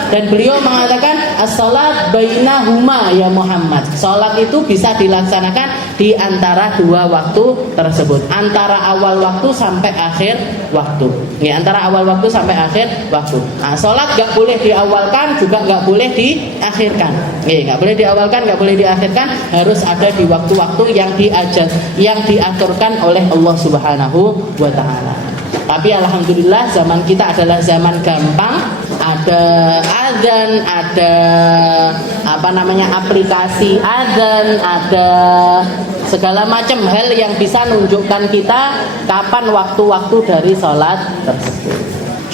dan beliau mengatakan as-salat bainahuma ya Muhammad. Salat itu bisa dilaksanakan di antara dua waktu tersebut, antara awal waktu sampai akhir waktu. Antara awal waktu sampai akhir waktu. Salat nggak boleh diawalkan, juga nggak boleh diakhirkan. Nggak boleh diawalkan, nggak boleh diakhirkan, harus ada di waktu-waktu yang diaturkan oleh Allah Subhanahu wa ta'ala. Tapi alhamdulillah zaman kita adalah zaman gampang, ada azan, ada aplikasi adzan, ada segala macam hal yang bisa menunjukkan kita kapan waktu-waktu dari sholat tersebut.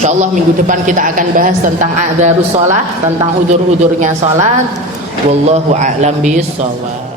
Insyaallah minggu depan kita akan bahas tentang a'dzarus sholat, tentang udzur-udzurnya sholat. Wallahu a'lam bishawab.